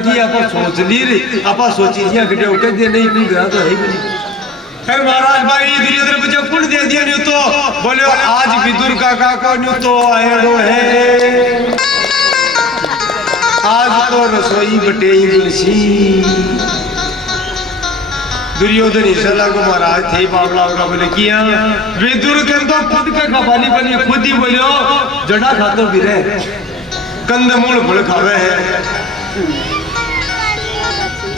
लगी आप सोच ली रे आप सोची दिया गड्ढे उठे दे नहीं कोई गया तो है ही फिर महाराज भाई इधर मुझे कुल दे दिया नहीं तो बोले आज विदुर काका को नहीं तो आएड़ो है आज तो रसोई बटेई मिलसी दुर्योधन ईश्वरा को महाराज थे बाबला होगा बोले किया विदुर के तो खुद के कपाली बनी खुद ही बोलो जड़ा खातो भी रहे कंदमूल फल खावे है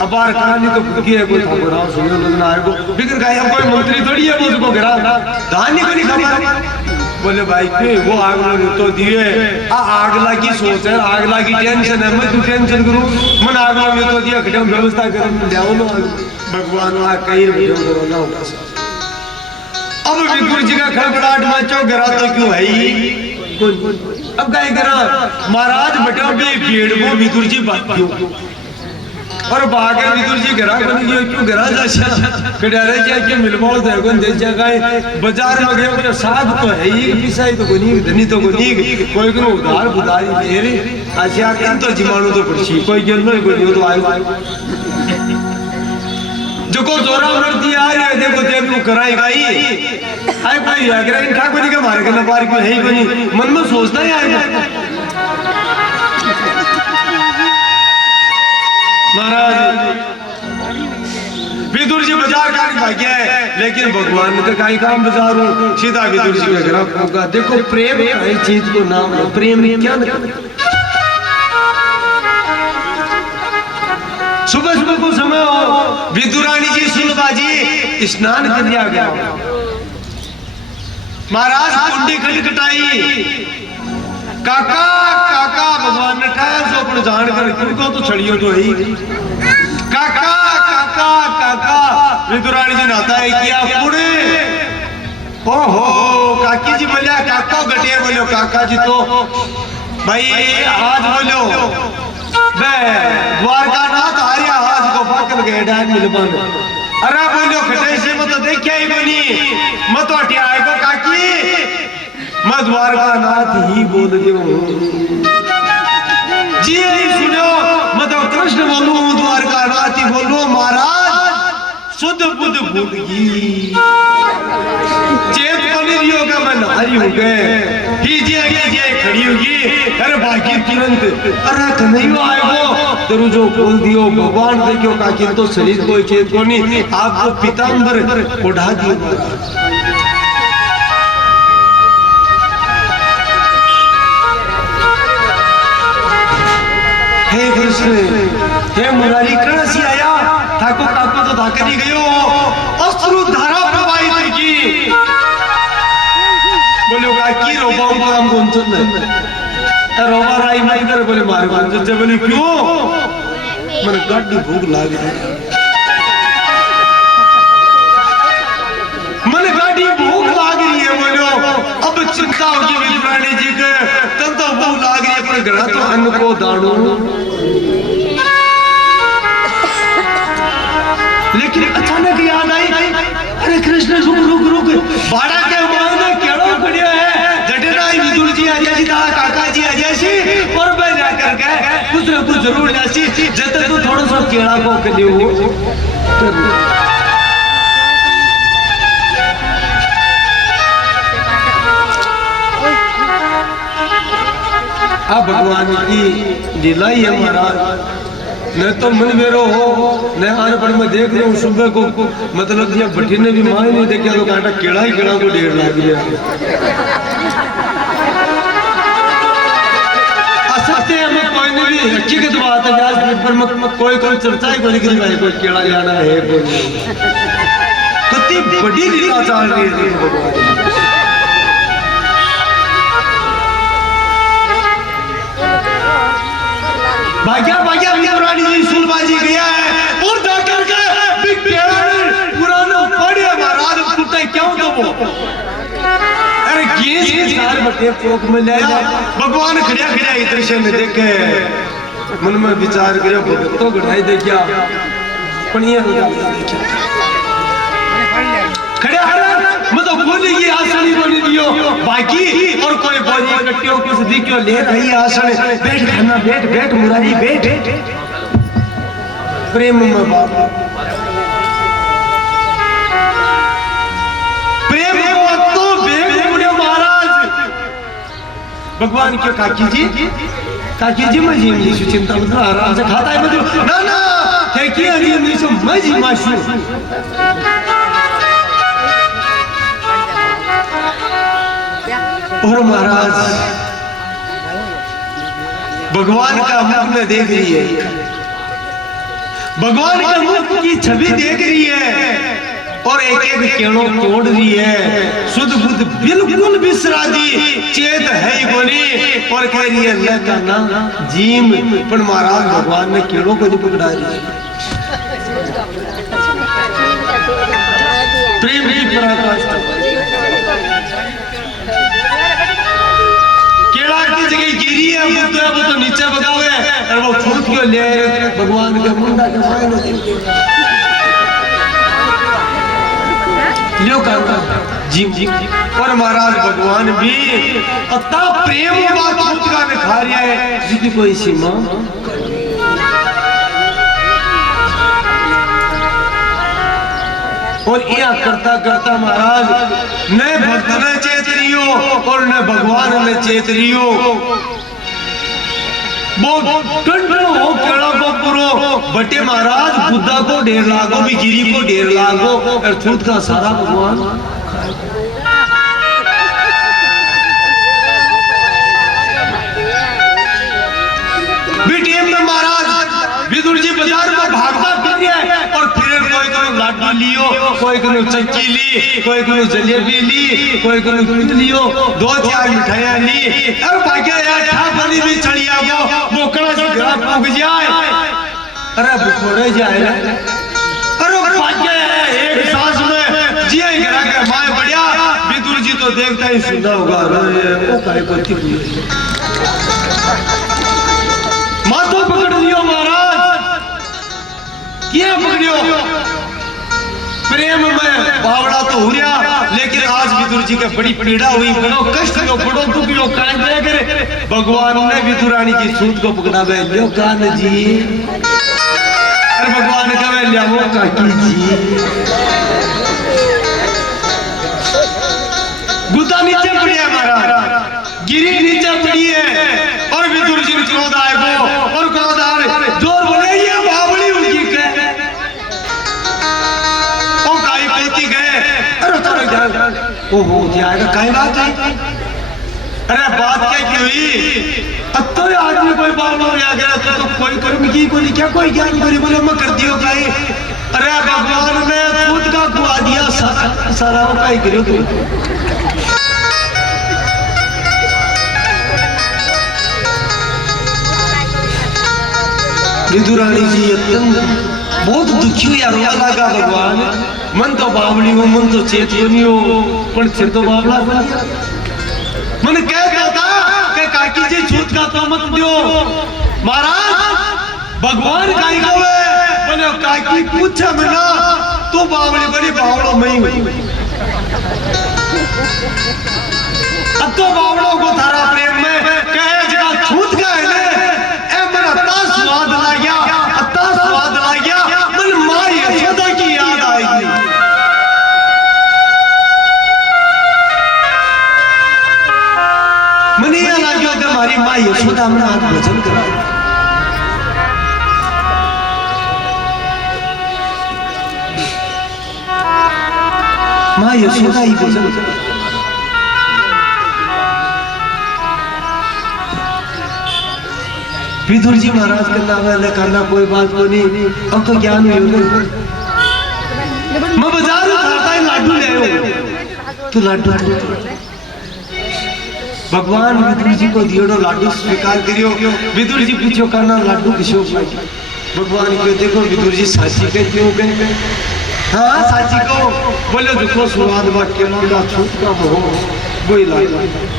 अबार कहानी तो खुद की है कोई खबर आओ सुनो ना आए को लेकिन कहीं हम कोई मंत्री थोड़ी है वो उसको गिरा धानी को नहीं खबर बोले भाई के वो आग लगी तो दिए आग लगी सोच है आग लगी टेंशन है मैं तू टेंशन करूं मन आग लगी तो दिया खटम व्यवस्था कर जाओ ना भगवान आ कई वीडियो ना होगा अब विदुर जी का खड़बड़ाहट मचो गिरा तो क्यों है अब कहीं गिरा महाराज बेटा भी भीड़ को विदुर जी बात क्यों और भागे विदुर जी गिरा बन गया क्यों गिरा जा कड़ारे जाके मिलवाओ देखो दे जगह बाजार में गए मेरे साथ तो है ही पिसाई तो कोनी धनी तो कोनी कोई को उधार बुधारी मेरे आशा के तो जीवाणु तो पड़छी कोई गेल में कोई तो आयो जो को जोरा उड़ दिया आ रहे देखो देखो कराई गई आए भाई अगर इन ठाकुर के मारे के न पार क्यों है ही कोनी मन में सोचता ही आएगा महाराज विदुर जी बाजार का भाग्य है लेकिन भगवान ने तो कहीं काम बाजार हूँ सीधा विदुर जी का ग्रह होगा देखो प्रेम इस चीज को नाम लो प्रेम क्या सुबह सुबह को समय हो विदुरानी जी सुनबाजी स्नान कर दिया गया महाराज कुंडी खटखटाई काका काका भगवान ने कहा सो अपन जान कर तुमको तो छड़ियो तो ही काका काका काका विदुरानी जी नाता है किया पुणे ओहो काकी जी बोलिया काका गटिया बोलो काका जी तो भाई आज बोलो द्वारका नाथ आर्या आज को पकड़ गए डाक मिलबन अरे बोलो खटाई से मत देखिया ही बनी मत हटिया आए को काकी मैं द्वारका नाथ ही बोल दियो जी नहीं सुनो मैं तो कृष्ण बोलूं द्वारका नाथ ही बोलो महाराज शुद्ध बुद्ध भूलगी चेत बनी होगा मैं नारी हो गए ही जी खड़ी होगी अरे बाकी तुरंत अरे नहीं आए वो तेरू जो बोल दियो भगवान देखियो काकी तो शरीर कोई चेत को नहीं आपको पीतांबर ओढ़ा दियो हे कृष्ण हे मुरारी कहाँ से आया ठाकुर काको तो धाकर ही गयो अश्रु धारा प्रवाहित की बोले की रोबाऊ को हम कौन चल रोबा राई नहीं करे बोले मारे जब बोले क्यों मैंने गाड़ी भूख लाग रही मैंने गाड़ी भूख लाग रही है बोलो अब चिंता होगी विदुरानी जी के तब तो भूख लाग रही है पर घर तो अन्न को दानो लेकिन अचानक याद आई अरे कृष्ण रुक रुक रुक बाड़ा के माने केड़ो खड़ियो है जटेराई विदुर जी आ जासी ता काका जी आ जासी और मैं जा कर के कुछ न कुछ जरूर जासी जते तो थोड़ा सा केड़ा को कलियो अब भगवान की लीला ही है महाराज न तो मन मेरो हो न आनपड़ में देख रहा हूँ सुबह को मतलब ये बठीने भी माँ नहीं देखा तो कांटा केड़ा ही केड़ा को ढेर लाग गया असत्य हमें कोई नहीं भी हकीकत बात है आज पर कोई चर्चा ही कोई करी भाई कोई केड़ा जाना है कोई कितनी बड़ी लीला चल रही है भाग्या भाग्या विदुरानी जी सुनबाजी गया है और जाकर के पुराना पड़े महाराज टूटे क्यों तो वो अरे ये सारे बटे पोक में ले भगवान खड़िया खड़िया इस दृश्य में देखे मन में विचार करे भगत तो गढ़ाई दे क्या पनिया देखिए खड़िया मतलब बोली ये आसन ही बनी दियो बाकी और कोई बोली कट्टियों कुछ दिखियो ले रही आसन बैठ खाना बैठ बैठ मुरारी बैठ प्रेम में बाप, प्रेम को तो बेग मुड़े महाराज भगवान क्यों काकी जी मैं जी नहीं चिंता मत आराम से खाता है मतलब ना ना है कि जी नहीं सो मैं जी माशू और महाराज भगवान का मुख में देख रही है, भगवान का मुख की छवि देख रही है और एक एक केणों तोड़ रही है, शुद्ध बुद्ध बिल्कुल बिसरा दी, चेत है ही बोली और कह रही है न करना जीम, पर महाराज भगवान ने केणों को नहीं पकड़ा रही है। प्रेम की पराकाष्ठा, केड़ा की जगह गिरी है वो तो नीचे बगावे और वो छूट क्यों ले भगवान के मुंडा के मायने लियो करता जी और महाराज भगवान भी अता प्रेम बात छूट का दिखा रहा है जिसकी कोई सीमा और यह करता करता महाराज न भक्त ने चेत रहियो और न भगवान ने चेत रहियो, वो कंठो हो केड़ा को पुरो बटे महाराज बुद्धा को ढेर लागो भी गिरी को ढेर लागो और छूट का सारा भगवान बेटे में महाराज विदुर जी बाजार में भागता फिर है और फिर कोई को लाडू लियो, कोई को चक्की ली, कोई को जलेबी ली, कोई को दूध लियो, दो चार मिठाइयां ली और भाग्य यार ठापनी भी चढ़िया वो कड़ा से घर पहुंच जाए अरे बुखोड़े जाए अरे भाग्य एक सांस में जिया ही घर के माए बढ़िया विदुर जी तो देखता ही सुना होगा वो काय करती हुई माथो पकड़ लियो महाराज, क्या पकड़ियो प्रेम में बावड़ा तो हो रहा लेकिन आज विदुर जी के बड़ी पीड़ा हुई, बड़ो कष्ट हो, बड़ो दुख हो, कान क्या करे भगवान ने विदुरानी की सूत को पकड़ा बे लियो कान जी अरे भगवान ने कहा लिया वो काकी जी गुदा नीचे पड़ी है महाराज, गिरी नीचे पड़ी है और विदुर जी क्रोध आए और क्रोध आ रहे जोर बोले ये बावड़ी उनकी कह ओ काई पोती गए अरे चलो जाओ ओहो जाएगा काई बात है अरे बात क्या की हुई अब तो आदमी कोई बावड़ा आ गया तो कोई कर्म की कोई क्या कोई ज्ञान करी बोले मैं कर दियो काई अरे भगवान ने खुद का खुआ दिया सारा वो काई करियो तू विदुरानी जी अत्यंत बहुत दुखी हुई रोया लगा भगवान मन तो बावली हो मन तो चेत नहीं हो पर फिर तो बावला मन कहता था कि काकी जी छूत का तो मत दियो महाराज भगवान काई गवे बोले काकी पूछा मना तो बावली बड़ी बावड़ो मई अब तो बावड़ों को थारा प्रेम में कहे जरा छूत का है स्वाद ला गया अत्ता स्वाद ला गया मन मां यशोदा की याद आएगी मन ये लगा कि हमारी मां यशोदा हमने आज भोजन करा मां यशोदा ही भोजन करा विदुर जी महाराज के नाम करना कोई बात को नहीं अब तो ज्ञान हुई मैं बाजार खाता लाडू ले तू लाडू भगवान विदुर जी को दियो लाडू स्वीकार करियो विदुर जी पूछो करना लाडू किसो भगवान को देखो विदुर जी साची के क्यों गए हाँ साची को बोले देखो स्वाद वाक्य का छूट का मोह वही लाडू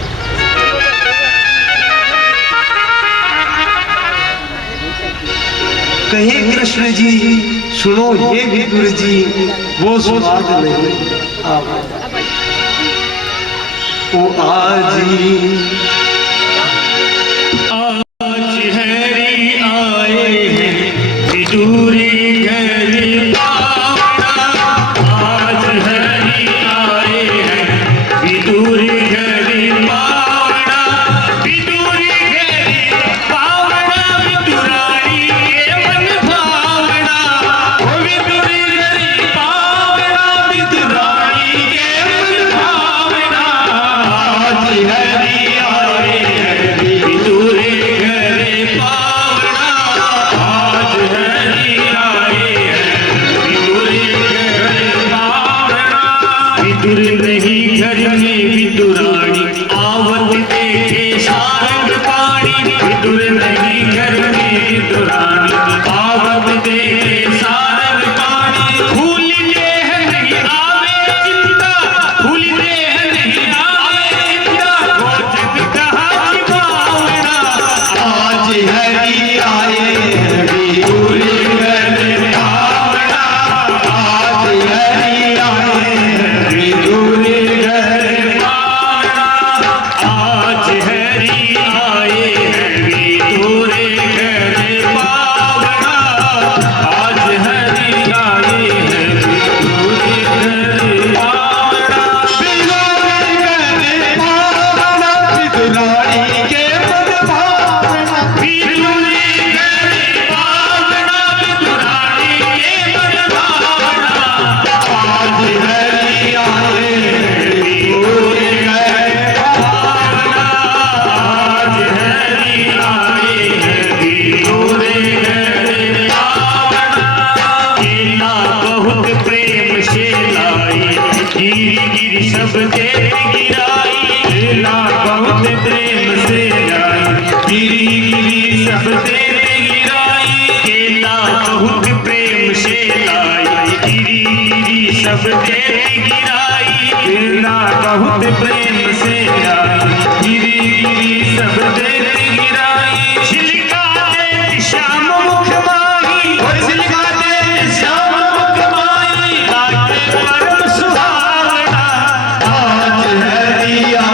कहे कृष्ण जी सुनो ये विदुर जी वो स्वाद नहीं ओ आज हरि आए हैं विदुरी गिरी सब देते गिराई, केला बहुत प्रेम से लाई, गिरी गिरी सब देते गिराई, केला बहुत प्रेम से लाई, गिरी गिरी सब देते गिराई, छिलका दे श्याम मुख माही, छिलका दे श्याम मुख माही, लागे परम सुहावना, आज हरिया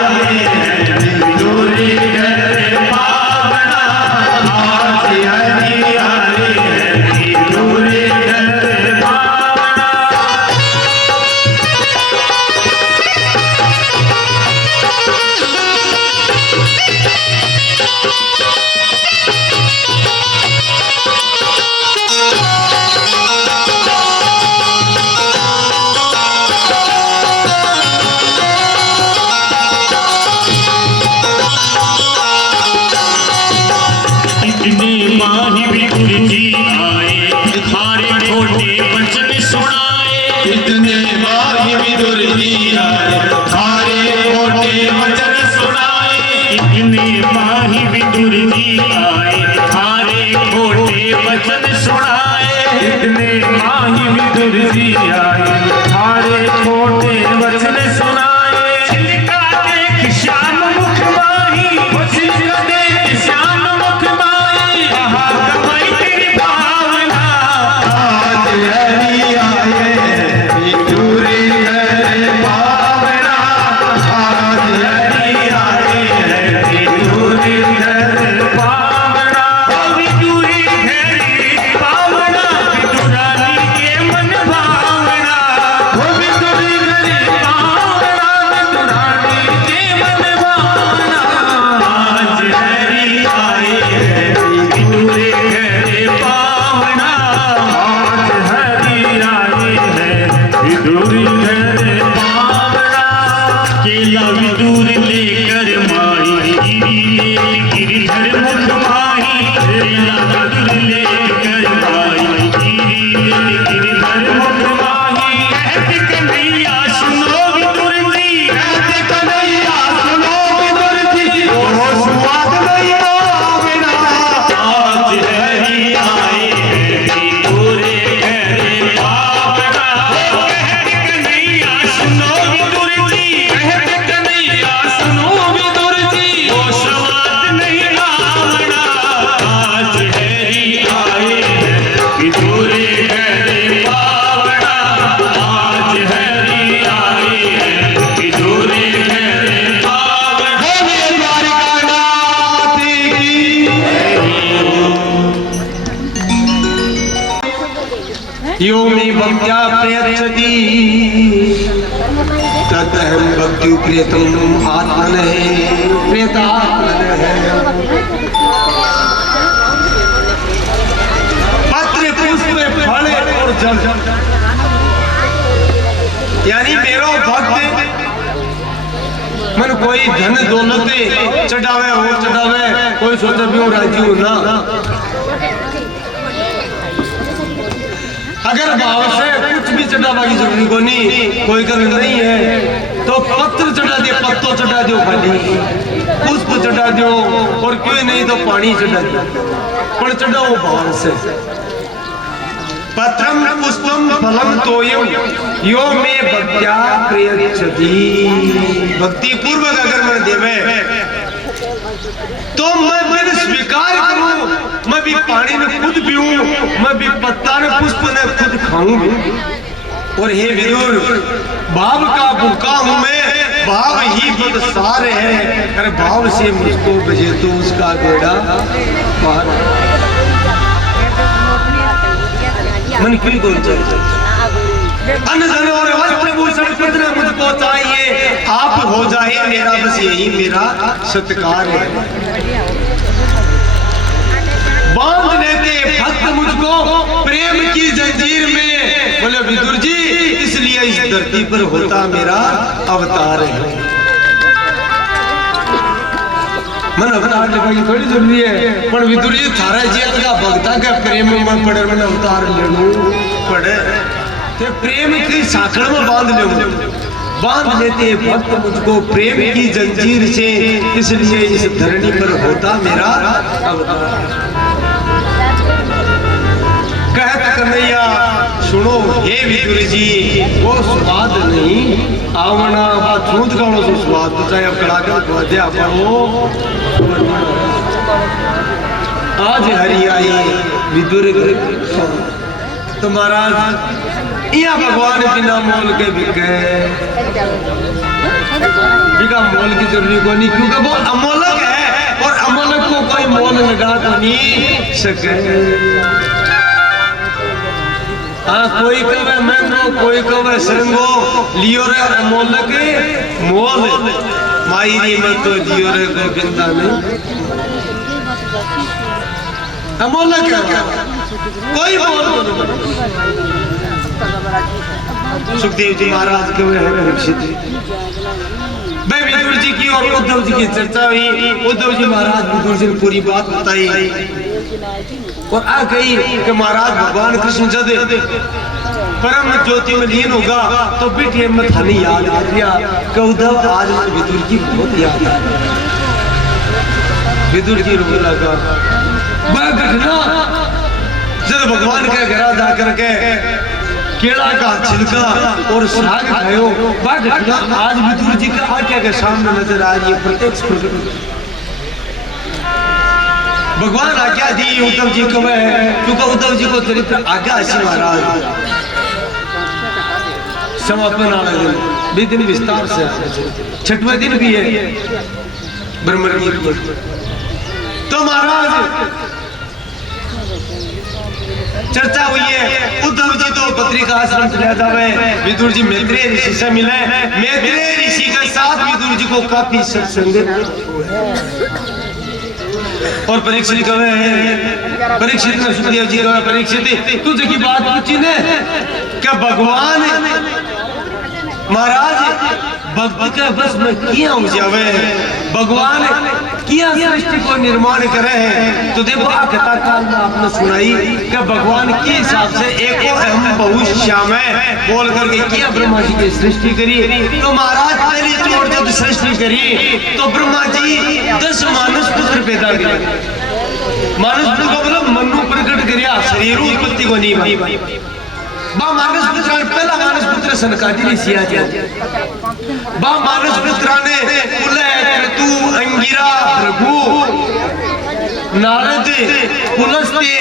माही विदुर जी आए, थारे छोटे वचन सुनाए, कितने माही विदुर जी आए, थारे छोटे वचन सुनाए, कितने माही विदुर जी आए, थारे छोटे वचन सुनाए, कितने माही विदुर जी आए, थारे छोटे वचन सुनाए, छिलका देख श्याम मुख माही, छिलका देख श्याम मुख माही, कमाई तेरी भावना, आज हरि आए विदुर घर पावना, आज हरि आए विदुर घर पावना, विदुर घर पावना, विदुरानी के मन भावना, विदुर घर पावना, विदुरानी के मन भावना, आज हरि आए विदुर घर पावना, आज हरि आए विदुर घर पावना, केला विदुर लेकर माही, गिरिधर मुख माही, केला विदुर लेकर माही, गिरिधर मुख माही, कहते कन्हैया सुनो विदुर जी, कहते कन्हैया सुनो विदुर जी, ओ स्वाद नहीं आवेना, आज हरि आए विदुर घर पावना, कहते कन्हैया सुनो विदुर जी, कहते कन्हैया सुनो विदुर जी, ओ स्वाद नहीं आवना, आज हरि आए विदुर घर पावना, आज हरि आए विदुर घर पावना, यो मे भक्त्या प्रयच्छति तदहं भक्ति प्रियतम आत्मनः प्रियतात्मनः, पत्र पुष्प फल और जल, यानी मेरो भक्त मन कोई धन दौलते चढ़ावे हो चढ़ावे, कोई सोचे भी राजी हो ना, अगर भाव से कुछ भी चढ़ावा की जरूरी को नहीं, कोई कर नहीं है तो पत्र चढ़ा दियो, पत्तों चढ़ा दियो, खाली पुष्प चढ़ा दियो, और क्यों नहीं तो पानी चढ़ा दियो, पर चढ़ाओ भाव से। पत्रम पुष्पम फलम तोयम यो मे भक्त्या प्रयच्छति, भक्ति पूर्वक अगर मैं देवे तो मैं स्वीकार करूं, मैं भी पानी में खुद पीऊं, मैं भी पत्ता ने पुष्प ने खुद खाऊं, और हे विदुर भाव का भूखा हूं मैं, भाव ही बदसार है, अरे भाव से मुझको बजे तो उसका बेड़ा पार, मन क्यों कौन चाहिए, अन्न धन और वस्त्र भूषण कितना मुझको चाहिए, आप हो जाए मेरा, बस यही मेरा सत्कार है, बांध लेते भक्त मुझको प्रेम की जंजीर में, बोले विदुर जी इसलिए इस धरती पर होता मेरा अवतार है, मन अवतार लेने की थोड़ी जरूरी है, पर विदुर जी थारा जीत का भक्ता का प्रेम में पड़े, मन अवतार लेने पड़े, ते प्रेम की साखड़ में बांध ले, बांध लेते भक्त मुझको प्रेम की जंजीर से, इसलिए इस धरणी पर होता मेरा अवतार। कहत कन्हैया सुनो हे विदुर जी, वो स्वाद नहीं आवना छूत का वो स्वाद तो चाहे कड़ा कर दिया पर वो आज हरि आई विदुर तो महाराज या भगवान बिना मोल के बिके, बिका मोल की जरूरी को नहीं, क्योंकि वो अमोलक है और अमोलक को कोई मोल लगा तो नहीं सके। हाँ कोई कवे महंगो कोई कवे संगो, लियो रे अमोलक मोल मायरी में तो लियो रे गोविंदा नहीं अमोलक है कोई मोल। सुखदेव जी महाराज कवे है परीक्षित भाई विदुर जी की और उद्धव जी की चर्चा हुई। उद्धव जी महाराज विदुर जी ने पूरी बात बताई और आ गई कि महाराज भगवान कृष्ण जब परम ज्योति में लीन होगा तो बिठे में थाने याद आ गया कि उद्धव आज विदुर की बहुत याद आ विदुर जी रोने लगा। वह घटना जब भगवान के घर जाकर के केला का छिलका और साग खायो, वह घटना आज विदुर जी का आज्ञा के सामने नजर आ रही है प्रत्यक्ष प्रकट। भगवान आज्ञा दी उद्धव जी को, क्योंकि उद्धव जी को चरित्र आज्ञा ऐसी महाराज समापन आने दिन भी दिन विस्तार से 6वें दिन भी है ब्रह्मगीत। तो महाराज चर्चा हुई है, उद्धव जी तो बद्री का आश्रम चले जावे, विदुर जी मैत्रेय ऋषि से मिले, मैत्रेय ऋषि के साथ विदुर जी को काफी सत्संग और परीक्षित कवे परीक्षित ने सुखदेव जी कहे परीक्षित तुझे की बात पूछी ने क्या भगवान महाराज भक्त के बस में किया हो जावे, भगवान किया सृष्टि को निर्माण करे हैं। तो देखो आ कथा काल में आपने सुनाई कि भगवान के हिसाब से एको अहम बहुश्याम है बोल करके किया ब्रह्मा जी की सृष्टि करी। तो महाराज पहली चोट जब सृष्टि करी तो ब्रह्मा जी 10 मानस पुत्र पैदा किए। मानस पुत्र का मतलब मनु प्रकट किया, शरीर उत्पत्ति को नहीं भाई बा मानस पुत्र पहला मानस पुत्र सनकादि ऋषि आ जाए बा मानस पुत्र ने कुलय क्रतु अंगिरा भृगु नारद पुलस्त्य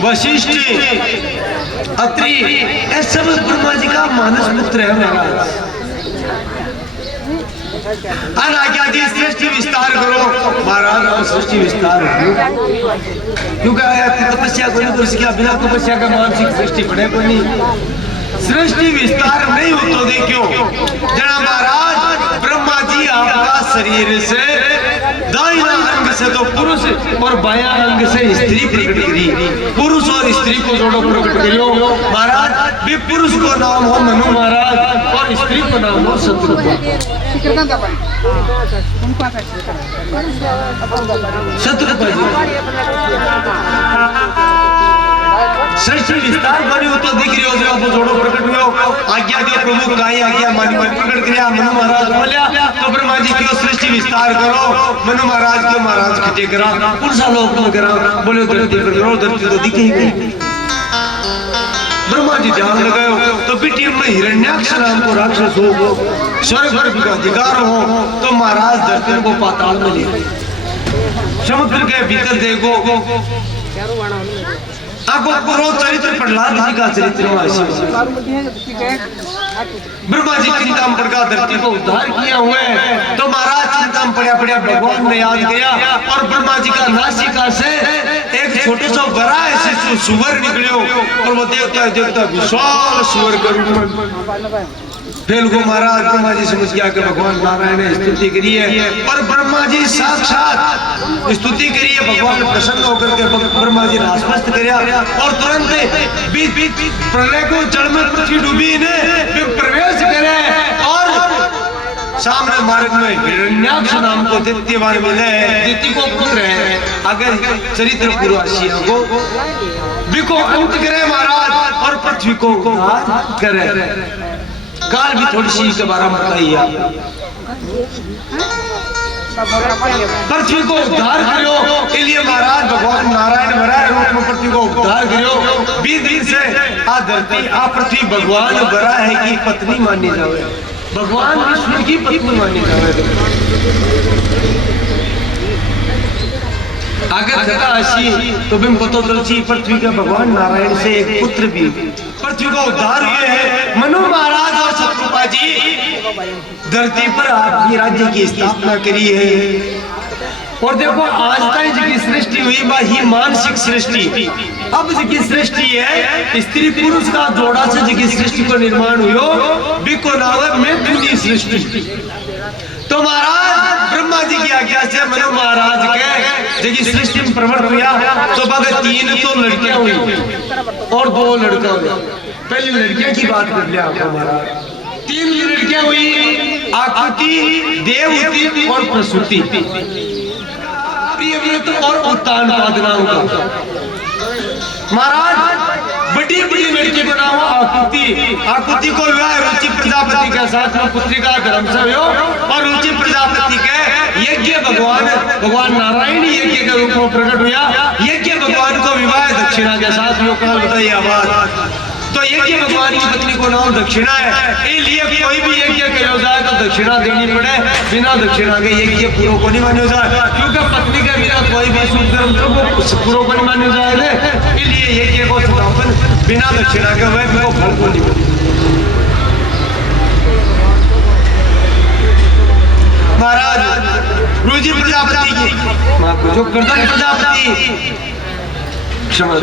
वशिष्ठ अत्रि ये सब ब्रह्मा जी का मानस पुत्र है महाराज। आज्ञा दी सृष्टि विस्तार करो महाराज, सृष्टि विस्तार क्योंकि तपस्या को नहीं कर सकिया, बिना तपस्या का मानसिक सृष्टि बने को नहीं, सृष्टि विस्तार नहीं हो तो देखियो जना महाराज ब्रह्मा जी आपका शरीर से दाहिना अंग से तो पुरुष और बायां अंग से स्त्री प्रकट करी, पुरुष और स्त्री को जोड़ो प्रकट करियो महाराज। भी पुरुष को नाम हो मनु महाराज और स्त्री को नाम हो शत्रुघ्न। सृष्टि विस्तार बनी हो तो दिख रही हो तो जोड़ो प्रकट हुए आज्ञा दियो प्रभु काई आज्ञा मानी प्रकट किया। मनु महाराज बोलिया तो ब्रह्मा जी की सृष्टि विस्तार करो, मनु महाराज को महाराज खटे करा कौन सा लोक में करा, बोले धरती पर करो, धरती तो दिखेगी। ब्रह्मा जी ध्यान लगाओ तो बेटी में हिरण्याक्ष नाम को राक्षस हो, स्वर्ग पर का अधिकार हो तो महाराज धरती को पाताल में ले समुद्र के भीतर देखो आपको पूरा चरित्र प्रहलाद जी का चरित्र ब्रह्मा जी चिंतामण का धरती को उद्धार किया हुआ है। तो महाराज चिंतामण पड़ा पड़ा भगवान ने याद किया और ब्रह्मा जी का नासिका से एक छोटे सा बड़ा ऐसे सुअर निकलियो और वो देखता विशाल सुअर का रूप फेल को महाराज ब्रह्मा जी समझ गया कि भगवान नारायण ने स्तुति करी है और ब्रह्मा जी साक्षात स्तुति करी है, भगवान प्रसन्न होकर के ब्रह्मा जी आश्वस्त किया और तुरंत प्रलय को जल में पृथ्वी डूबी ने प्रवेश करे और सामने मार्ग में हिरण्याक्ष नाम को दैत्यवान मिले, दैत्य को पुत्र है आगे चरित्र पूर्वाशिया को विको अंत करे महाराज और पृथ्वी को करे। काल भी थोड़ी सी के बारे में बताइए आप। पृथ्वी को उद्धार करो के लिए महाराज भगवान नारायण वराय रूप में पृथ्वी को उद्धार करो। 20 दिन से आ धरती आ पृथ्वी भगवान वरा है की पत्नी मानी जावे, भगवान विष्णु की पत्नी मानी जावे। अगर जगह ऐसी तो बिम पतो चलची पृथ्वी के भगवान नारायण से एक पुत्र भी पृथ्वी को उद्धार हुए हैं। मनु महाराज और शत्रुपा जी धरती पर आपकी राज्य की स्थापना करी है। और देखो आज तक जिसकी सृष्टि हुई वही मानसिक सृष्टि, अब जिसकी सृष्टि है स्त्री पुरुष का जोड़ा से जिसकी सृष्टि को निर्माण हुई बिको नावे में दुनी सृष्टि। तो महाराज ब्रह्मा जी की आज्ञा से मनु महाराज के जिसकी सृष्टि में प्रवृत्त हुआ तो बगे 3 तो लड़कियां हुई और 2 लड़का हुआ। पहली लड़कियां की बात कर लिया आपको महाराज, 3 लड़कियां हुई आकृति, देवहूति और प्रसूति, प्रियव्रत और उत्तान पादनाओं का। महाराज बड़ी बड़ी लड़की बना हुआ आकृति को विवाह रुचि प्रजापति के साथ में पुत्री का धर्म से हो और रुचि प्रजापति के यज्ञ भगवान नारायण यज्ञ के रूप में प्रकट हुआ। यज्ञ भगवान को विवाह दक्षिणा के साथ में काल बताइए आवाज। तो यज्ञ भगवान की पत्नी को नाम दक्षिणा है, इसलिए कोई भी यज्ञ किया जाए तो दक्षिणा देनी पड़े, बिना दक्षिणा के यज्ञ पूरा को नहीं मान्यो जाए, क्योंकि पत्नी के बिना कोई भी शुभ कर्म तो पूरा को नहीं मान्यो जाए। इसलिए यज्ञ को समापन बिना दक्षिणा के हुए भी वो फल को नहीं मिले। महाराज रुचि प्रजापति की जो कर्दम प्रजापति क्षमा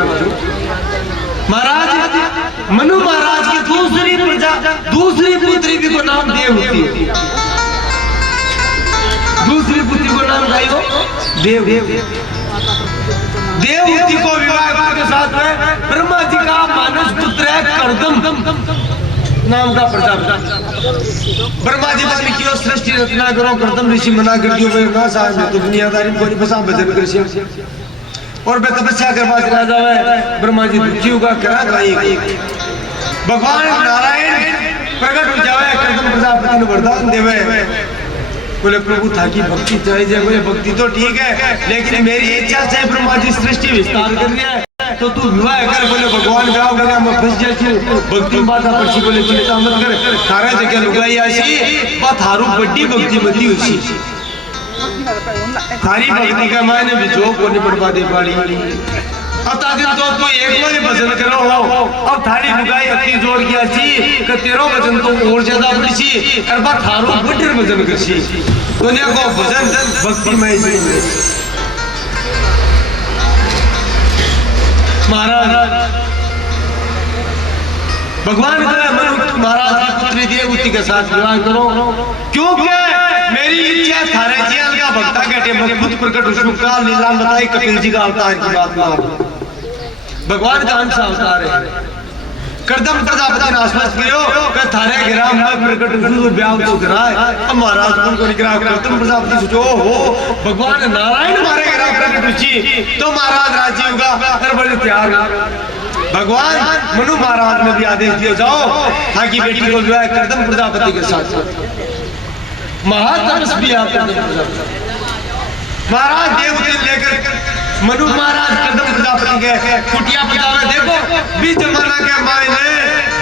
महाराज मनु महाराज की दूसरी पुत्री भी को नाम देवहूति, दूसरी पुत्री को नाम गाई हो देवहूति को विवाह के साथ में ब्रह्मा जी का मानस पुत्र है कर्दम नाम का प्रजापति। ब्रह्मा जी बस लिखियो सृष्टि रचना करो, कर्दम ऋषि मना कर दियो ना साहब तो दुनियादारी कोई बसा भजन कर और मैं तपस्या करवा चला जावे। ब्रह्मा जी दुखी होगा करा गाई भगवान नारायण प्रकट हो जावे, कर्दम प्रजापति ने वरदान देवे। बोले प्रभु था की भक्ति चाहिए। बोले भक्ति तो ठीक है लेकिन मेरी इच्छा से ब्रह्मा जी सृष्टि विस्तार कर रही है तो तू विवाह कर। बोले भगवान गाँव गया मैं फंस जाती भक्ति बाधा पड़ती। बोले चिंता मत कर थारा जगह लुगाई आसी बा थारू बड़ी भक्ति मती हुई थारी भक्ति का मायने भी जो को नहीं बर्बादे पाड़ी। अब ताकि तो एक बार भजन करो हो अब थारी लुगाई अति जोर किया सी कि तेरो भजन तो और ज्यादा बड़ी सी और बा थारो बड़े भजन कर सी दुनिया को भजन भक्ति में महाराज भगवान मनु महाराज की पुत्री देवहूति के साथ विवाह करो क्योंकि मेरी इच्छा थारे जियाल का भक्ता कहते मैं खुद प्रकट हूं का लीला बताई कपिल जी का अवतार की बात में भगवान का अंश अवतार है। कर्दम प्रजापति ने आश्वस्त कियो कि थारे ग्राम में प्रकट हूं ब्याह तो कराए। अब महाराज को निकरा कर्दम प्रजापति सोचो हो भगवान नारायण हमारे ग्राम प्रकट हुई तो महाराज राजी होगा हर बड़े तैयार। भगवान मनु महाराज ने भी आदेश दिया जाओ ताकि बेटी को विवाह कर्दम प्रजापति के साथ महातपस्वी महाराज देवहूति लेकर मनु महाराज कर्दम प्रजापति के कुटिया बजावे। देखो भी जमाना के मायने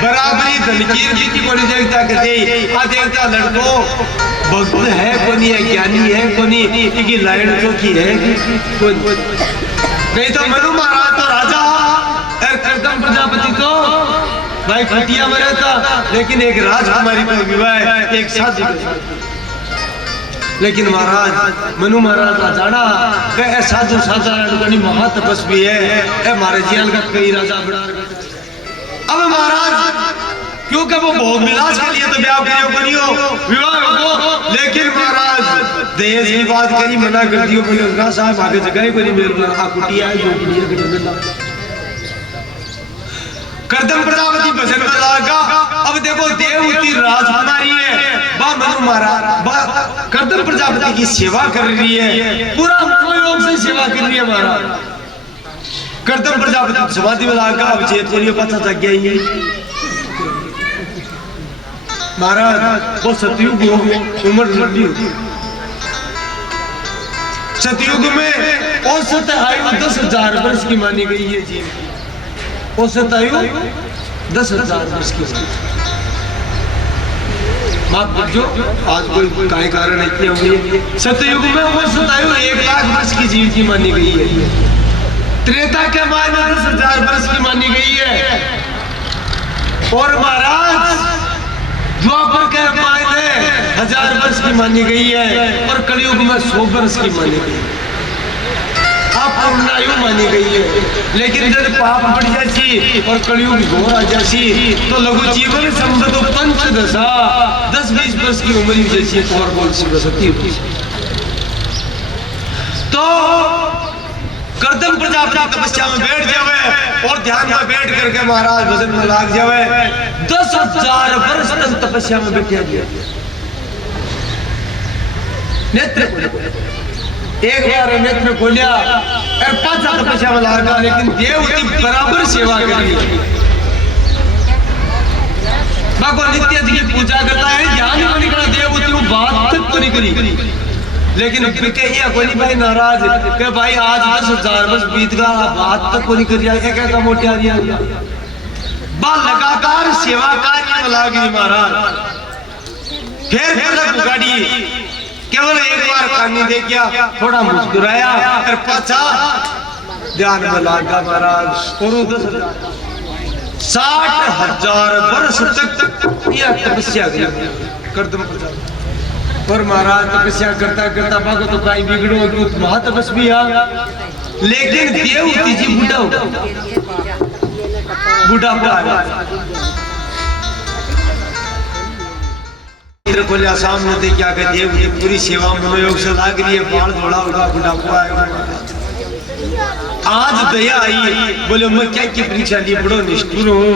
बराबरी दलकीर की कोनी देवता कहते आ देवता लड़को भक्त है कोनी है ज्ञानी है कोनी की लाइन तो की है नहीं तो मनु महाराज तो राजा और कर्दम प्रजापति तो भाई कुटिया में रहता लेकिन एक राजकुमारी को विवाह एक साथ। लेकिन महाराज मनु महाराज का जाना कि साधु साधारण महातपस्वी है हमारे जियाल का कई राजा बना। अब महाराज क्योंकि वो भोग विलास के लिए तो ब्याह करियो विवाह को लेकिन महाराज दहेज की बात करी मना कर दियो बोले साहब आगे जगह को नहीं मेरे आ कुटिया है कर्दम प्रजापति भजन में लगा। अब देखो देवहूति राजकुमारी है बा मनु महाराज कर्दम प्रजापति की सेवा कर रही है पूरा योग से सेवा कर रही है महाराज। कर्दम प्रजापति समाधि में लगा अब चेत करिए पता चल गया महाराज वो सतयुग उम्र लंबी होती। सतयुग में औसत आयु 10,000 वर्ष की मानी गई है जी। औसत आयु 10,000 वर्ष की। माफ जो आज कोई काय कारण इतनी हुई। सतयुग में औसत आयु 1,00,000 वर्ष की जीव की मानी गई है। त्रेता के बाद 10,000 वर्ष की मानी गई है। और महाराज द्वापर के मायने 1000 वर्ष की मानी गई है। और कलयुग में 100 वर्ष की मानी गई है। पूर्णायु मानी गई है। लेकिन जब पाप बढ़ जाती और कलयुग घोर आ जाती तो लघु जीवन संबंध पंचदशा 10-20 वर्ष की उम्र जैसी और बोल सकती होती। तो कर्दम प्रजापति तपस्या में बैठ जावे और ध्यान में बैठ करके महाराज भजन में लाग जावे। 10,000 वर्ष तक तपस्या में बैठा गया। नेत्र एक बार नेत्र खोलिया और पांचा तपस्या में लागा। लेकिन देवती बराबर सेवा करी। भगवान नित्य जी की पूजा करता है। ध्यान को निकला देवती बात तक को नहीं करी। लेकिन कोई नहीं भाई नाराज कि भाई आज 10,000 वर्ष बीत गया बात तक को नहीं कर जाए। क्या मोटिया दिया लगातार सेवा कार्य में लागी महाराज। फिर गाड़ी केवल एक बार पानी दे गया, थोड़ा मुस्कुराया और पाछा ध्यान में लागा महाराज। 60,000 वर्ष तक यह तपस्या कर्दम और महाराज तपस्या करता करता भागो तो कहीं बिगड़ो तो महातपस्वी आ। लेकिन देवती जी बूढ़ा खोलिया सामने दे क्या कहते देवती पूरी सेवा मनोयोग से लाग रही है। बाल थोड़ा उड़ा बुढ़ापा आज दया आई। बोले मैं क्या की परीक्षा ली बड़ो निष्ठुर हूँ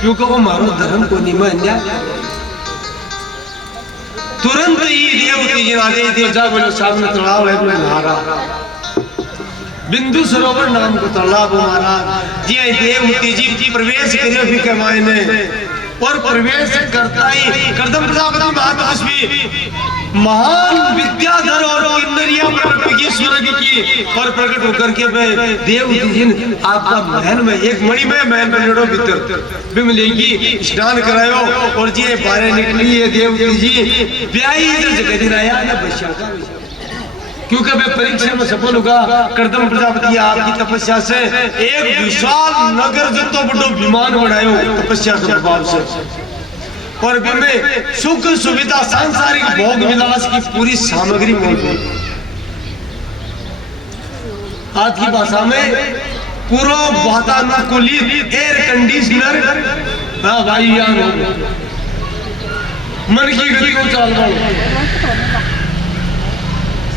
क्योंकि वो मारो धर्म को नहीं मान्या। तुरंत ही देवती जी आगे देवता बोले सामने तालाब है बोले नहारा। बिंदु सरोवर नाम को तालाब महाराज जी देवती जी प्रवेश करियो भी के मायने। और प्रवेश करता ही कर्दम प्रजापति महातपस्वी महान विद्याधर और इंद्रिया स्वर्ग की और प्रकट होकर के देवती जी आपका महल में एक मणिमय महल में लड़ो भीतर बिमलेगी स्नान करायो। और जी बाहर निकली है देवती जी ब्याही जगह दिन आया ना बच्चा का क्योंकि वे परीक्षा में सफल होगा। कर्दम प्रजापति आपकी तपस्या से एक विशाल नगर जतो बड़ो विमान बनायो तपस्या के प्रभाव से। और में सुख सुविधा सांसारिक भोग विलास की पूरी सामग्री मौजूद। आज की भाषा में पूरा वातानुकूलित एयर कंडीशनर। हाँ भाई यार मन की गति को चाल रहा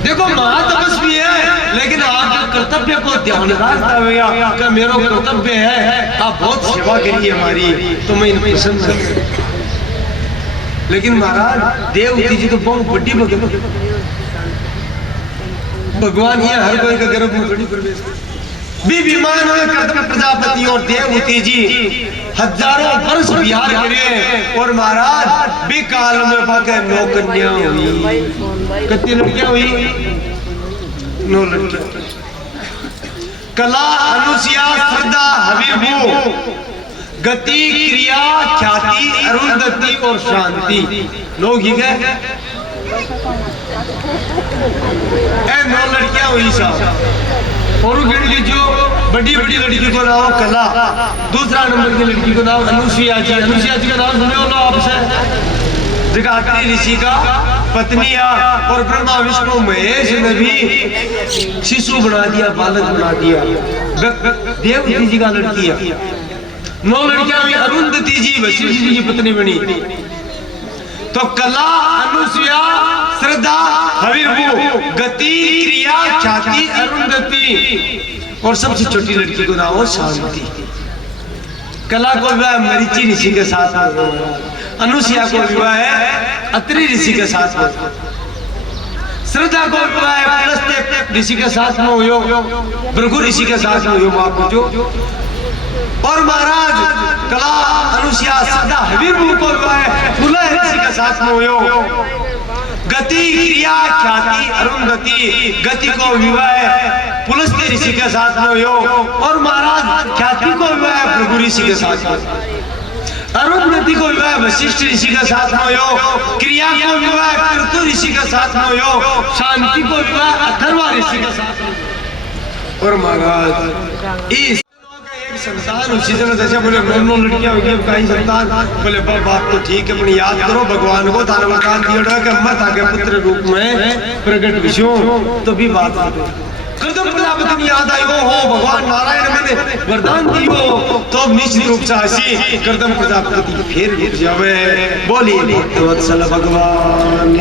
देखो महातपस्वी है लेकिन आपके कर्तव्य को ध्यान रखता हुआ कि मेरा कर्तव्य है आप बहुत सेवा करिए हमारी तो मैं इनको पसंद है। लेकिन महाराज देवती जी तो बहुत बड़ी भगवान ये हर कोई का गर्भ में थोड़ी प्रवेश भी विमान में कर्दम प्रजापति और देवती जी हजारों वर्ष विहार करे। और महाराज भी काल में भागे 9 कन्या हुई। कितनी लड़कियां हुई? 9 लड़कियां। कला अनुसुया श्रद्धा हविर्भू गति क्रिया ख्याति अरुंधति और शांति। लोग ही गए 9 लड़कियां हुई साहब। और गिन लीजिए बड़ी बड़ी लड़की को नाम कला। दूसरा नंबर की लड़की को नाम अनुसुया जी। अनुसुया जी का नाम सुने हो ना आपसे जगात्री ऋषि का पत्नी और ब्रह्मा विष्णु महेश ने भी शिशु बना दिया बालक बना दिया। देवती जी का लड़की है। 9 लड़कियां हुई। अरुंधति जी वशिष्ठ जी की पत्नी बनी। तो कला अनुसुया श्रद्धा हविर्भू गति क्रिया ख्याति अरुंधति और सबसे छोटी लड़की को नाम हो शांति। कला को विवाह मरीचि ऋषि के साथ में। अनुसुया को विवाह है अत्रि ऋषि के साथ में। श्रद्धा को विवाह पुलस्त्य ऋषि के साथ में हुयो भृगु ऋषि के साथ में हुयो। और महाराज कला अनुष्या सदा हवीर मुख को है फुला ऋषि के साथ में हुयो गति क्रिया ख्याति अरुंधति गति को विवाह पुलस्त्य ऋषि के साथ में हुयो और महाराज ख्याति को विवाह भृगु ऋषि के साथ में अरुंधति को विवाह वशिष्ठ ऋषि के साथ में हुयो क्रिया को विवाह क्रतु ऋषि के साथ में हुयो शांति को विवाह अथर्वा ऋषि के साथ में और महाराज इस संतान उसी जगह जैसे बोले नौ लड़कियां होगी अब कहीं संतान बोले बाप तो ठीक है अपनी याद करो भगवान को थाना वरदान दिया कि मत आगे पुत्र रूप में प्रकट विष्णु तो भी बात कर्दम प्रजापति याद आई हो भगवान नारायण मैंने वरदान दियो तो निश्चित रूप से हंसी कर्दम प्रजापति फिर जावे बोलिए वत्सल भगवान